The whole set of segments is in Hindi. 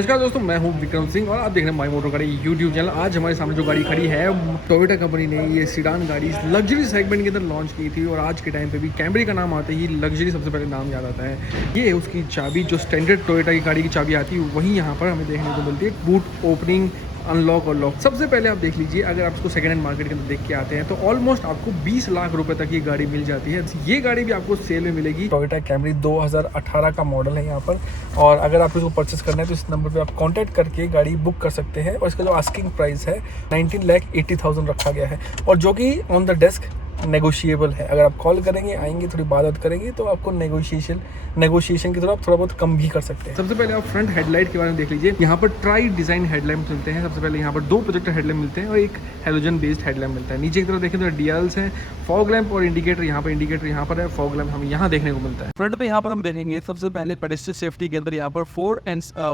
नमस्कार दोस्तों, मैं हूं विक्रम सिंह और आप देख रहे हैं माई मोटर गाड़ी यूट्यूब चैनल। आज हमारे सामने जो गाड़ी खड़ी है, टोयोटा कंपनी ने ये सीडान गाड़ी लग्जरी सेगमेंट के अंदर लॉन्च की थी और आज के टाइम पे भी कैमरी का नाम आते ही लग्जरी सबसे पहले नाम याद आता है। ये है उसकी चाबी, जो स्टैंडर्ड टोयोटा की गाड़ी की चाबी आती है वही यहाँ पर हमें देखने को मिलती है। बूट ओपनिंग, अनलॉक और लॉक। सबसे पहले आप देख लीजिए, अगर आप इसको सेकंड हैंड मार्केट के अंदर देख के आते हैं तो ऑलमोस्ट आपको 20 लाख रुपए तक ये गाड़ी मिल जाती है। ये गाड़ी भी आपको सेल में मिलेगी। टोयोटा कैमरी 2018 का मॉडल है यहाँ पर, और अगर आप इसको परचेस करना है तो इस नंबर पे आप कांटेक्ट करके गाड़ी बुक कर सकते हैं। और इसका जो आस्किंग प्राइस है 19,80,000 रखा गया है, और जो कि ऑन द डेस्क नेगोशिएबल है। अगर आप कॉल करेंगे, आएंगे, थोड़ी बात करेंगे तो आपको नेगोशिएशन की तरफ आप थोड़ा बहुत कम भी कर सकते हैं। सबसे पहले आप फ्रंट हेडलाइट के बारे में देख लीजिए। यहाँ पर ट्राई डिजाइन हेडलैम्प मिलते हैं। सबसे पहले यहाँ पर 2 प्रोजेक्टर हेडलैम्प मिलते हैं और एक हेलोजन बेस्ड हेडलैम्प मिलता है। नीचे की तरफ देखें तो डीएल्स हैं, फॉग लैंप और इंडिकेटर यहाँ पर है, फॉग लैंप हमें यहाँ देखने को मिलता है। फ्रंट पे यहाँ पर हम देखेंगे सबसे पहले पेडेस्ट्रियन सेफ्टी के अंदर यहाँ पर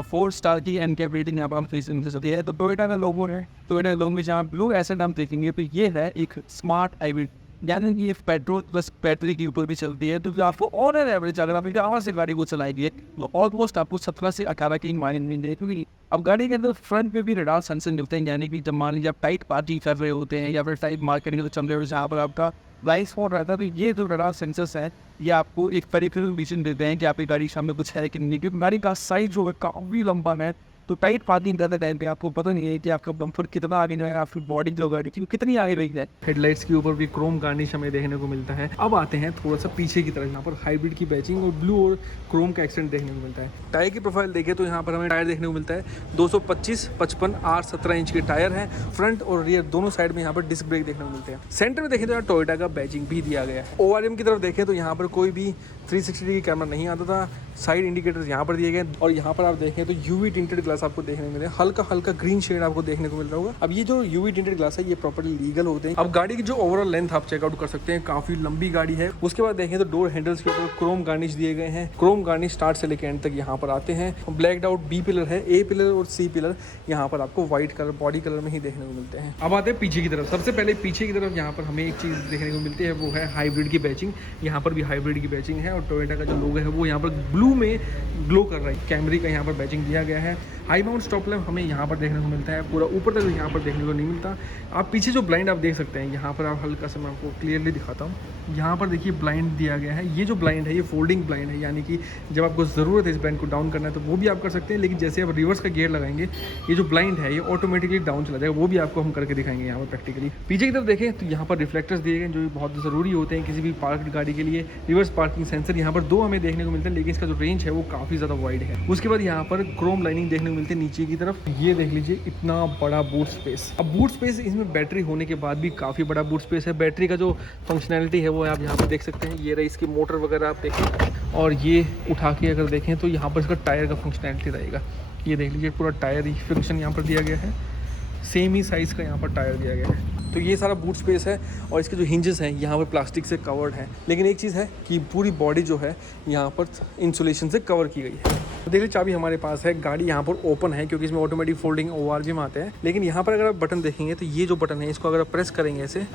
4 स्टार की एनकैप रेटिंग यहाँ पर हम देख सकते हैं। तो टोयोटा का लोगो है, टोयोटा लोगो में जहाँ ब्लू एसेट हम देखेंगे तो ये है एक स्मार्ट हाइब्रिड, यानी कि ये पेट्रोल प्लस बैटरी के ऊपर भी चलती है। तो आपको ऑन एन एवरेज अगर आप आवाज से गाड़ी को चलाएंगे तो ऑलमोस्ट आपको 17 से 18 की माइलेज मिल जाएगी। क्योंकि अब गाड़ी के अंदर फ्रंट पे भी रडार सेंसर मिलते हैं, यानी कि जब मान लीजिए आप टाइट पार्टी कर रहे होते हैं या फिर टाइट मार्केटिंग तो चल रहे हो जहाँ पर आपका ब्लाइंड स्पॉट रहता है, तो ये जो रडार सेंसर्स है ये आपको एक पेरिफेरल विजन देते हैं कि आपकी गाड़ी सामने कुछ है कि नहीं। क्योंकि गाड़ी का साइज जो है काफ़ी लंबा है, तो टाइट पार्किंग करते टाइम पे आपको पता नहीं है कि आपका बम्पर कितना आगे जाएगा, आपकी बॉडी जो गाड़ी की कितनी आगे रही है। हेडलाइट्स के ऊपर भी क्रोम गार्निश हमें देखने को मिलता है। अब आते हैं थोड़ा सा पीछे की तरफ। यहाँ पर हाइब्रिड की बैचिंग और ब्लू और क्रोम का एक्सेंट देखने को मिलता है। टायर की प्रोफाइल देखें तो यहाँ पर हमें टायर देखने को मिलता है 225, 55, 8, 17 इंच के टायर हैं। फ्रंट और रियर दोनों साइड में यहाँ पर डिस्क ब्रेक देखने को मिलते हैं। सेंटर में देखें तो यहाँ टोयोटा का बैचिंग भी दिया गया है। ORM की तरफ देखें तो यहाँ पर कोई भी 360 डिग्री कैमरा नहीं आता था। साइड इंडिकेटर्स यहाँ पर दिए गए, और यहाँ पर आप देखें तो यूवी टिंटेड ग्लास आपको देखने को मिले। हल्का ग्रीन शेड आपको देखने को मिल रहा होगा। अब ये जो यूवी टिंटेड ग्लास है ये प्रॉपर्ली लीगल होते हैं। अब गाड़ी की जो ओवरऑल लेंथ आप चेकआउट कर सकते हैं, काफी लंबी गाड़ी है। उसके बाद देखें तो डोर हैंडल्स के ऊपर क्रोम गार्निश दिए गए हैं। क्रोम गार्निश स्टार्ट से लेकर एंड तक यहाँ पर आते हैं। ब्लैक्ड आउट बी पिलर है, ए पिलर और सी पिलर यहाँ पर आपको व्हाइट कलर बॉडी कलर में ही देखने को मिलते हैं। अब आते हैं पीछे की तरफ। सबसे पहले पीछे की तरफ यहाँ पर हमें एक चीज देखने को मिलती है, वो है हाइब्रिड की बैचिंग। यहाँ पर भी हाइब्रिड की बैचिंग है और टोयोटा का जो लोगो है वो यहाँ पर ब्लू में ग्लो कर रहा है। कैमरी का यहाँ पर बैचिंग दिया गया है। हाई माउंट स्टॉप लैंप हमें यहाँ पर देखने को मिलता है, पूरा ऊपर तक यहाँ पर देखने को नहीं मिलता। आप पीछे जो ब्लाइंड आप देख सकते हैं, यहाँ पर आप हल्का सा मैं आपको क्लियरली दिखाता हूँ। यहाँ पर देखिए ब्लाइंड दिया गया है। ये जो ब्लाइंड है ये फोल्डिंग ब्लाइंड है, यानी कि जब आपको ज़रूरत है इस ब्लाइंड को डाउन करना है तो वो भी आप कर सकते हैं। लेकिन जैसे आप रिवर्स का गियर लगाएंगे, ये जो ब्लाइंड है ये ऑटोमेटिकली डाउन चला जाएगा। वो भी आपको हम करके दिखाएंगे यहाँ पर प्रैक्टिकली। पीछे की तरफ देखें तो यहाँ पर रिफ्लेक्टर्स दिए गए जो बहुत ज़रूरी होते हैं किसी भी पार्क गाड़ी के लिए। रिवर्स पार्किंग सेंसर यहाँ पर 2 हमें देखने को मिलते हैं, लेकिन इसका जो रेंज है वो काफ़ी ज़्यादा वाइड है। उसके बाद यहाँ पर क्रोम लाइनिंग देखने को मिलती है नीचे की तरफ। ये देख लीजिए इतना बड़ा बूट स्पेस। अब बूट स्पेस, इसमें बैटरी होने के बाद भी काफ़ी बड़ा बूट स्पेस है। बैटरी का जो फंक्शनैलिटी है वो आप यहाँ पर देख सकते हैं। ये रही इसकी मोटर वगैरह आप देखें, और ये उठा के अगर देखें तो यहाँ पर इसका टायर का फंक्शनैलिटी रहेगा। ये देख लीजिए पूरा टायर फंक्शन यहाँ पर दिया गया है। सेम ही साइज़ का यहाँ पर टायर दिया गया है। तो ये सारा बूट स्पेस है, और इसके जो हिंजेस हैं यहाँ पर प्लास्टिक से कवर्ड हैं। लेकिन एक चीज़ है कि पूरी बॉडी जो है यहाँ पर इंसुलेशन से कवर की गई है। तो देखिए चाबी हमारे पास है। गाड़ी यहाँ पर ओपन है क्योंकि इसमें ऑटोमेटिक फोल्डिंग ORM आते हैं। लेकिन यहाँ पर अगर आप बटन देखेंगे तो ये जो बटन है इसको अगर आप प्रेस करेंगे ऐसे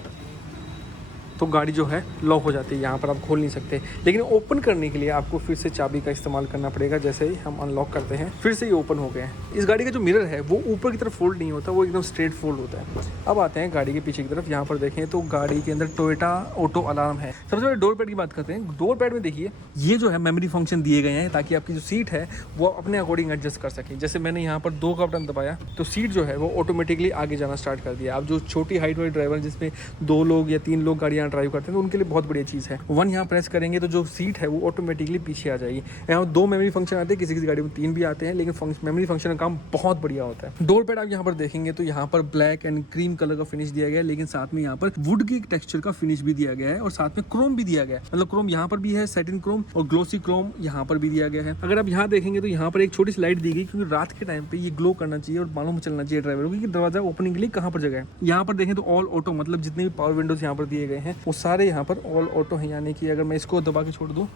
तो गाड़ी जो है लॉक हो जाती है। यहाँ पर आप खोल नहीं सकते। लेकिन ओपन करने के लिए आपको फिर से चाबी का इस्तेमाल करना पड़ेगा। जैसे ही हम अनलॉक करते हैं फिर से ये ओपन हो गए हैं। इस गाड़ी का जो मिरर है वो ऊपर की तरफ फोल्ड नहीं होता, वो एकदम स्ट्रेट फोल्ड होता है। अब आते हैं गाड़ी के पीछे की तरफ। यहाँ पर देखें तो गाड़ी के अंदर टोयोटा ऑटो अलार्म है। सबसे पहले डोर पैड की बात करते हैं। डोर पैड में देखिए ये जो है मेमोरी फंक्शन दिए गए हैं ताकि आपकी जो सीट है वो अपने अकॉर्डिंग एडजस्ट कर सकें। जैसे मैंने यहाँ पर 2 का बटन दबाया तो सीट जो है वो ऑटोमेटिकली आगे जाना स्टार्ट कर दिया। आप जो छोटी हाइट वाले ड्राइवर जिसमें 2 लोग या 3 लोग गाड़ियाँ ड्राइव करते हैं तो उनके लिए बहुत बढ़िया चीज़ है। 1 यहाँ प्रेस करेंगे तो जो सीट है वो ऑटोमेटिकली पीछे आ जाएगी। यहाँ 2 मेमोरी फंक्शन आते हैं, किसी किसी गाड़ी में 3 भी आते हैं, लेकिन मेमोरी फंक्शन का काम बहुत बढ़िया होता है। डोर पैड आप यहाँ पर देखेंगे तो यहाँ पर ब्लैक एंड क्रीम कलर का फिनिश दिया गया है, लेकिन साथ में यहाँ पर वुड की टेक्सचर का फिनिश भी दिया गया है, और साथ में क्रोम भी दिया गया है। मतलब क्रोम यहाँ पर भी है, सैटिन क्रोम और ग्लोसी क्रोम यहाँ पर भी दिया गया है। अगर आप यहाँ देखेंगे तो यहाँ पर एक छोटी सी लाइट दी गई, क्योंकि रात के टाइम पे ये ग्लो करना चाहिए और मालूम चलना चाहिए ड्राइवर को कि दरवाजा ओपनिंग के लिए कहाँ पर जगह है। यहाँ पर देखें तो ऑल ऑटो, मतलब जितने भी पावर विंडोज यहाँ पर दिए गए हैं वो सारे यहाँ पर ऑल ऑटो हैं। यानी कि अगर मैं इसको दबा के छोड़ दूँ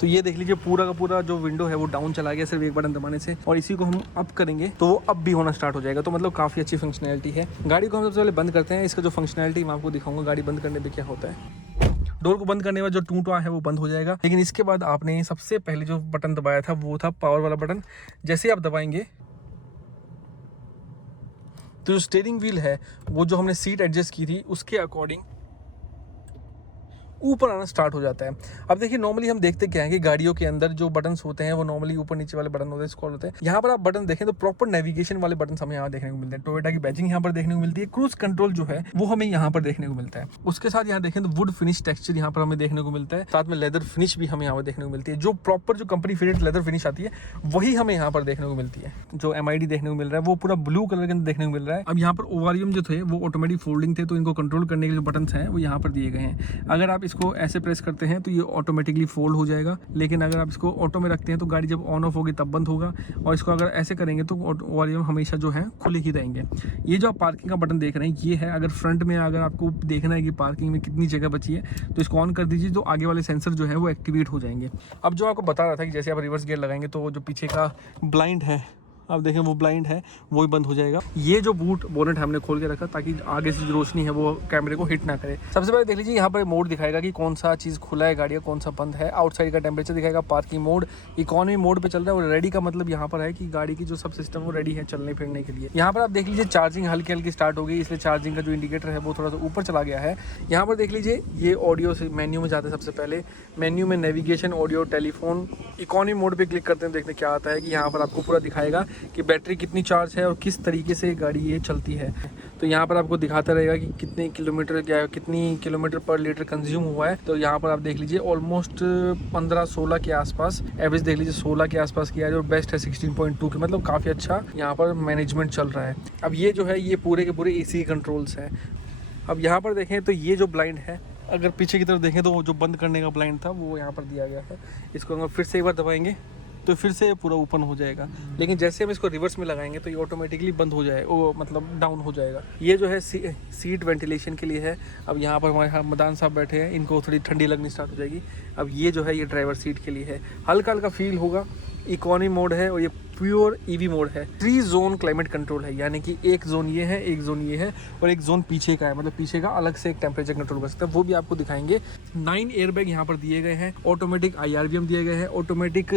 तो ये देख लीजिए पूरा का पूरा जो विंडो है वो डाउन चला गया सिर्फ एक बटन दबाने से, और इसी को हम अप करेंगे तो वो अप भी होना स्टार्ट हो जाएगा। तो मतलब काफ़ी अच्छी फंक्शनैलिटी है। गाड़ी को हम सबसे पहले बंद करते हैं। इसका जो फंक्शनैलिटी मैं आपको दिखाऊंगा गाड़ी बंद करने पे क्या होता है। डोर को बंद करने के बाद जो टूटा है वो बंद हो जाएगा। लेकिन इसके बाद आपने सबसे पहले जो बटन दबाया था वो था पावर वाला बटन। जैसे आप दबाएंगे तो जो स्टीयरिंग व्हील है वो जो हमने सीट एडजस्ट की थी उसके अकॉर्डिंग ऊपर आना स्टार्ट हो जाता है। अब देखिए नॉर्मली हम देखते क्या है कि गाड़ियों के अंदर जो बटन्स होते हैं वो नॉर्मली ऊपर नीचे वाले बटन होते हैं, स्क्रॉल होते हैं। यहाँ पर आप बटन देखें तो प्रॉपर नेविगेशन वाले बटन हमें यहाँ देखने को मिलते हैं। टोयोटा की बैजिंग यहाँ पर देखने को मिलती है। क्रूज कंट्रोल जो है वो हमें यहाँ पर देखने को मिलता है। उसके साथ यहाँ देखें तो वुड फिनिश टेक्सचर यहाँ पर हमें देखने को मिलता है। साथ में लेदर फिनिश भी हमें यहाँ पर देखने को मिलती है। जो प्रॉपर जो कंपनी फिटेड लेदर फिनिश आती है वही हमें यहाँ पर देखने को मिलती है। जो MID देखने को मिल रहा है वो पूरा ब्लू कलर के अंदर देखने को मिल रहा है। अब यहाँ पर ओवारियम जो थे वो ऑटोमेटिक फोल्डिंग थे, तो इनको कंट्रोल करने के जो बटन हैं वो यहाँ पर दिए गए हैं। अगर आप इसको ऐसे प्रेस करते हैं तो ये ऑटोमेटिकली फोल्ड हो जाएगा, लेकिन अगर आप इसको ऑटो में रखते हैं तो गाड़ी जब ऑन ऑफ होगी तब बंद होगा, और इसको अगर ऐसे करेंगे तो वॉल्यूम हमेशा जो है खुले ही रहेंगे। ये जो आप पार्किंग का बटन देख रहे हैं ये है, अगर फ्रंट में अगर आपको देखना है कि पार्किंग में कितनी जगह बची है तो इसको ऑन कर दीजिए, तो आगे वाले सेंसर जो है वो एक्टिवेट हो जाएंगे। अब जो आपको बता रहा था कि जैसे आप रिवर्स गियर लगाएंगे तो जो पीछे का ब्लाइंड है, अब देखें वो ब्लाइंड है वो ही बंद हो जाएगा। ये जो बूट बोनेट हमने खोल के रखा ताकि आगे से जो रोशनी है वो कैमरे को हिट ना करे। सबसे पहले देख लीजिए यहाँ पर मोड दिखाएगा कि कौन सा चीज़ खुला है गाड़ी का, कौन सा बंद है। आउटसाइड का टेम्परेचर दिखाएगा, पार्किंग मोड, इकोनॉमी मोड पे चल रहा है, और रेडी का मतलब यहाँ पर है कि गाड़ी की जो सब सिस्टम वो रेडी है चलने फिरने के लिए। यहाँ पर आप देख लीजिए चार्जिंग हल्की हल्की स्टार्ट हो गई, इसलिए चार्जिंग का जो इंडिकेटर है वो थोड़ा सा ऊपर चला गया है। यहाँ पर देख लीजिए ये ऑडियो से मेन्यू में जाते हैं। सबसे पहले मेन्यू में navigation, audio, telephone, economy mode पे क्लिक करते हैं, देखते क्या आता है कि यहाँ पर आपको पूरा दिखाएगा कि बैटरी कितनी चार्ज है और किस तरीके से गाड़ी ये चलती है। तो यहाँ पर आपको दिखाता रहेगा कि कितने किलोमीटर क्या कितनी किलोमीटर पर लीटर कंज्यूम हुआ है। तो यहाँ पर आप देख लीजिए ऑलमोस्ट 15-16 के आसपास, एवरेज देख लीजिए 16 के आसपास की आ रही है, और बेस्ट है 16.2 की, मतलब काफ़ी अच्छा यहाँ पर मैनेजमेंट चल रहा है। अब ये जो है ये पूरे के पूरे AC कंट्रोल्स हैं। अब यहाँ पर देखें तो ये जो ब्लाइंड है, अगर पीछे की तरफ देखें तो जो बंद करने का ब्लाइंड था वो यहाँ पर दिया गया है। इसको अगर फिर से एक बार दबाएंगे तो फिर से पूरा ओपन हो जाएगा, लेकिन जैसे हम इसको रिवर्स में लगाएंगे तो ये ऑटोमेटिकली बंद हो जाएगा, वो मतलब डाउन हो जाएगा। ये जो है सीट वेंटिलेशन के लिए है। अब यहाँ पर हमारे मदान साहब बैठे हैं, इनको थोड़ी ठंडी लगनी स्टार्ट हो जाएगी। अब ये जो है ये ड्राइवर सीट के लिए है, हल्का हल्का फील होगा। इकोनॉमी मोड है और ये प्योर EV मोड है। 3 जोन क्लाइमेट कंट्रोल है, यानी कि एक जोन ये है, एक जोन ये है और एक जोन पीछे का है, मतलब पीछे का अलग से एक टेम्परेचर कंट्रोल कर सकता है, वो भी आपको दिखाएंगे। 9 एयरबैग यहाँ पर दिए गए हैं, ऑटोमेटिक IRVM दिए गए हैं, ऑटोमेटिक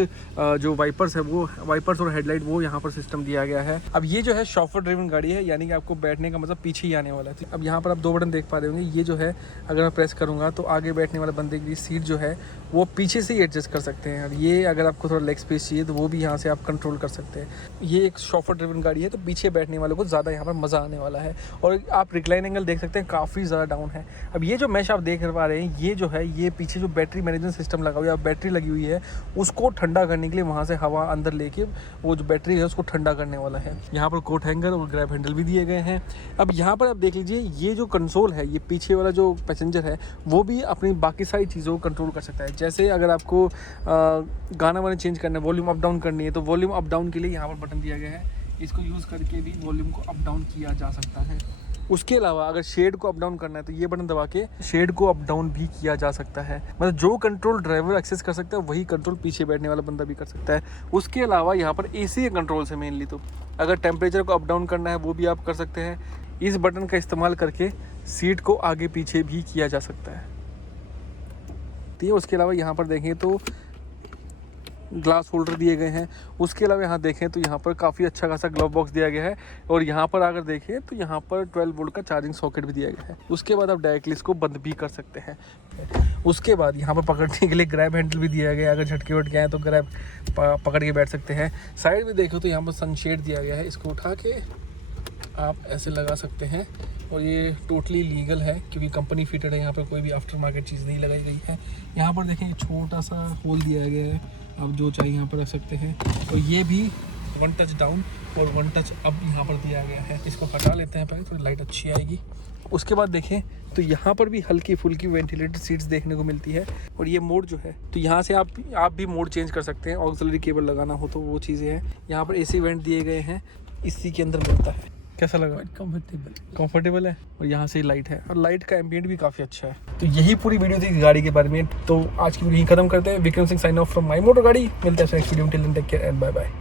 जो वाइपर्स है वो वाइपर्स और हेडलाइट वो यहाँ पर सिस्टम दिया गया है। अब ये जो है शॉफर ड्रिवन गाड़ी है, यानी कि आपको बैठने का मतलब पीछे ही आने वाला है। अब यहाँ पर आप 2 बटन देख पा रहे होंगे, ये जो है अगर मैं प्रेस करूँगा तो आगे बैठने वाले बंदे की सीट जो है वो पीछे से ही एडजस्ट कर सकते हैं। ये अगर आपको थोड़ा लेग स्पेस चाहिए तो वो भी यहाँ से आप कंट्रोल कर सकते हैं। ये एक शॉफर ड्रिवन गाड़ी है तो पीछे बैठने वालों को ज़्यादा यहाँ पर मज़ा आने वाला है। और आप रिक्लाइन एंगल देख सकते हैं, काफ़ी ज़्यादा डाउन है। अब ये जो मैश आप देख पा रहे हैं, ये जो है ये पीछे जो बैटरी मैनेजमेंट सिस्टम लगा हुआ है, बैटरी लगी हुई है, उसको ठंडा करने के लिए वहाँ से हवा अंदर लेके वो जो बैटरी है उसको ठंडा करने वाला है। यहाँ पर कोट हैंगर और ग्रैब हैंडल भी दिए गए हैं। अब यहाँ पर आप देख लीजिए ये जो कंसोल है, ये पीछे वाला जो पैसेंजर है वो भी अपनी बाकी सारी चीज़ों को कंट्रोल कर सकता है। जैसे अगर आपको गाना वाना चेंज करना है, वॉल्यूम अप डाउन करनी है, तो वॉल्यूम अप डाउन के लिए यहाँ पर बटन दिया गया है, इसको यूज़ करके भी वॉल्यूम को अप डाउन किया जा सकता है। उसके अलावा अगर शेड को अप डाउन करना है तो ये बटन दबा के शेड को अप डाउन भी किया जा सकता है। मतलब जो कंट्रोल ड्राइवर एक्सेस कर सकता है वही कंट्रोल पीछे बैठने वाला बंदा भी कर सकता है। उसके अलावा यहाँ पर AC के कंट्रोल्स है मेनली, तो अगर टेम्परेचर को अप डाउन करना है वो भी आप कर सकते हैं। इस बटन का इस्तेमाल करके सीट को आगे पीछे भी किया जा सकता है। उसके अलावा यहाँ पर देखें तो ग्लास होल्डर दिए गए हैं। उसके अलावा यहाँ देखें तो यहाँ पर काफ़ी अच्छा खासा ग्लव बॉक्स दिया गया है, और यहाँ पर अगर देखें तो यहाँ पर 12 वोल्ट का चार्जिंग सॉकेट भी दिया गया है। उसके बाद आप डायरेक्टली इसको बंद भी कर सकते हैं। उसके बाद यहाँ पर पकड़ने के लिए ग्रैब हैंडल भी दिया गया है, अगर झटके वटके आए तो ग्रैब पकड़ के बैठ सकते हैं। साइड में देखो तो यहाँ पर सनशेड दिया गया है, इसको उठा के आप ऐसे लगा सकते हैं, और ये टोटली लीगल है क्योंकि कंपनी फिटेड है, यहाँ पर कोई भी आफ्टर मार्केट चीज़ नहीं लगाई गई है। यहाँ पर देखें छोटा सा होल दिया गया है, आप जो चाहिए यहाँ पर रख सकते हैं। और ये भी 1 टच डाउन और 1 टच अप यहाँ पर दिया गया है। इसको हटा लेते हैं पहले, थोड़ी लाइट अच्छी आएगी। उसके बाद देखें तो यहाँ पर भी हल्की फुल्की वेंटिलेटेड सीट्स देखने को मिलती है। और ये मोड जो है तो यहाँ से आप भी मोड चेंज कर सकते हैं, ऑक्सिलरी केबल लगाना हो तो वो चीज़ें हैं। यहाँ पर AC वेंट दिए गए हैं, इसी के अंदर मिलता है। कैसा लगा? कंफर्टेबल है, और यहाँ से लाइट है, और लाइट का एम्बियंट भी काफ़ी अच्छा है। तो यही पूरी वीडियो थी गाड़ी के बारे में। तो आज की वीडियो यहीं खत्म करते हैं। Vikram Singh sign off from my motor गाड़ी। मिलते हैं next video, till then take care and bye bye.